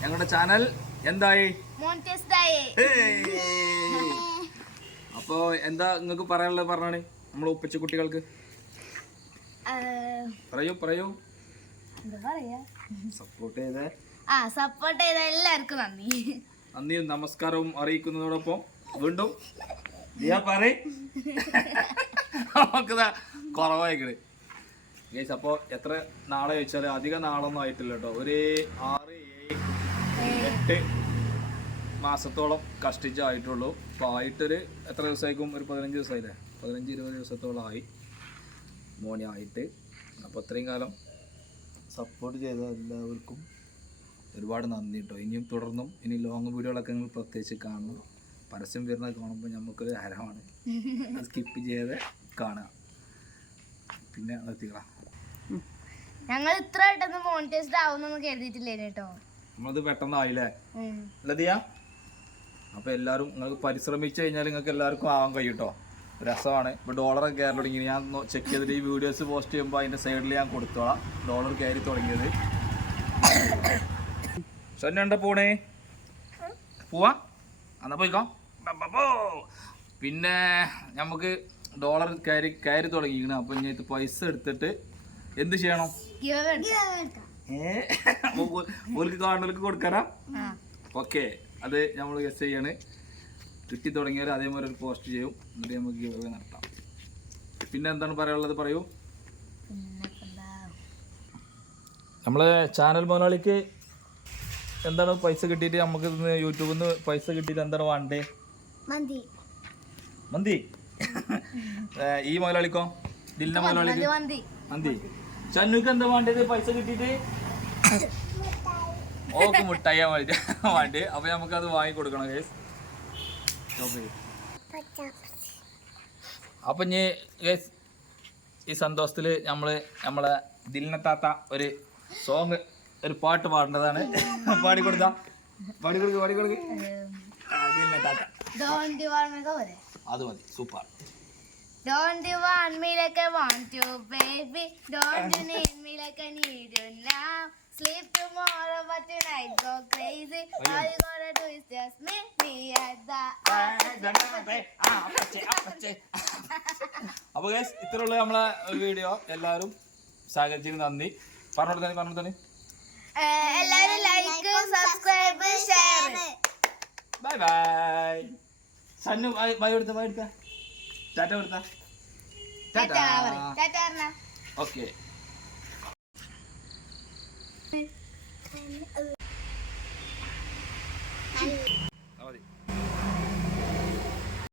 ഞങ്ങളുടെ ചാനൽ എന്തായി? അപ്പോ എന്താ നിങ്ങൾക്ക് പറയാനുള്ളത് പറഞ്ഞാണ് നമ്മളെ ഉപ്പച്ച കുട്ടികൾക്ക്. പറയൂ. സപ്പോർട്ട് ചെയ്ത എല്ലാവർക്കും നന്ദിയും നമസ്കാരവും അറിയിക്കുന്നതോടൊപ്പം വീണ്ടും നമുക്കിതാ കുറവായിക്കണ് ഗൈസ്. അപ്പോൾ എത്ര നാളെ ചോദിച്ചാൽ അധികം നാളൊന്നും ആയിട്ടില്ല കേട്ടോ. ഒരു 6-8 മാസത്തോളം കഷ്ടിച്ചായിട്ടുള്ളൂ. അപ്പോൾ ആയിട്ടൊരു എത്ര ദിവസമായിരിക്കും? ഒരു 15 ദിവസമായില്ലേ? 15-20 ദിവസത്തോളം ആയി മോനെ ആയിട്ട്. അപ്പോൾ അത്രയും കാലം സപ്പോർട്ട് ചെയ്ത എല്ലാവർക്കും ഒരുപാട് നന്ദി കേട്ടോ. ഇനിയും തുടർന്നും ഇനി ലോങ് വീഡിയോകളൊക്കെ നിങ്ങൾ പ്രത്യേകിച്ച് കാണണം. പരസ്യം വരുന്നത് കാണുമ്പോൾ നമുക്കൊരു ഹരമാണ്. അത് സ്കിപ്പ് ചെയ്ത് കാണുക. പിന്നെ നിർത്തിക്കളാം. ഞങ്ങൾ ഇത്ര പെട്ടെന്ന് മോണിറ്റൈസ്ഡ് ആവുന്നൊന്നും കരുതിയിട്ടില്ലേ കേട്ടോ. നമ്മളത് പെട്ടെന്നായില്ലേ അല്ലതിയാ? അപ്പോൾ എല്ലാവരും നിങ്ങൾക്ക് പരിശ്രമിച്ചു കഴിഞ്ഞാൽ നിങ്ങൾക്ക് എല്ലാവർക്കും ആവാൻ കഴിയും കേട്ടോ. രസമാണ്. ഇപ്പോൾ ഡോളറൊക്കെ കയറി തുടങ്ങി. ഞാൻ ചെക്ക് ചെയ്തിട്ട് ഈ വീഡിയോസ് പോസ്റ്റ് ചെയ്യുമ്പോൾ അതിൻ്റെ സൈഡിൽ ഞാൻ കൊടുത്തോളാം ഡോളർ കയറി തുടങ്ങിയത്. സൊന്നുണ്ട പോണേ? പോവാ എന്നാ പോയിക്കോ. പിന്നെ നമുക്ക് ഡോളർ കയറി തുടങ്ങിയിരിക്കണം. അപ്പം ഇനി പൈസ എടുത്തിട്ട് എന്ത് ചെയ്യണം? ഓർക്ക് കാണുന്നവർക്ക് കൊടുക്കാറാ? ഓക്കെ, അത് നമ്മൾ ഗസ് ചെയ്യാണ്. കിട്ടി തുടങ്ങിയാൽ അതേപോലെ ഒരു പോസ്റ്റ് ചെയ്യും. എന്നിട്ട് നമുക്ക് ഗിവ് അവേ നടത്താം. പിന്നെ എന്താണ് പറയാനുള്ളത്? പറയൂ. നമ്മളെ ചാനൽ മുതലാളിക്ക് എന്താണ് പൈസ കിട്ടിയിട്ട് നമുക്ക് യൂട്യൂബിൽ നിന്ന് പൈസ കിട്ടിയിട്ട് എന്താണ് വേണ്ടേ? മന്തി. ഈ മുതലാളിക്കോ? ദില്ല മുതലാളിക്ക് മന്തി. ചന്നുക്ക് എന്താ വേണ്ടത്? പൈസ കിട്ടിയിട്ട് ഓക്ക് മുട്ടായ വേണ്ടി. അപ്പൊ നമുക്കത് വാങ്ങിക്കൊടുക്കണം ഗേസ്. അപ്പൊ ഇനി ഗേസ് ഈ സന്തോഷത്തില് നമ്മളെ ദിലിന താത്ത ഒരു സോങ്, ഒരു പാട്ട് പാടേണ്ടതാണ്. പാടിക്കൊടുക്ക. ദിലിന താത്ത അത് മതി. Super. Don't you want me like I want you, baby? Don't you need me like I need you now? Sleep tomorrow, but tonight go crazy. All you gotta do is just meet me at the അപ്പോൾ guys ഇത്രയുള്ള നമ്മളെ video. എല്ലാവരും സഹകരിച്ചതിന് നന്ദി. പറഞ്ഞു തന്നെ എല്ലാവരും like, subscribe, share. Bye. സന്നു ബൈ കൊടുത്ത ടാറ്റ കൊടുത്ത. ഓക്കെ.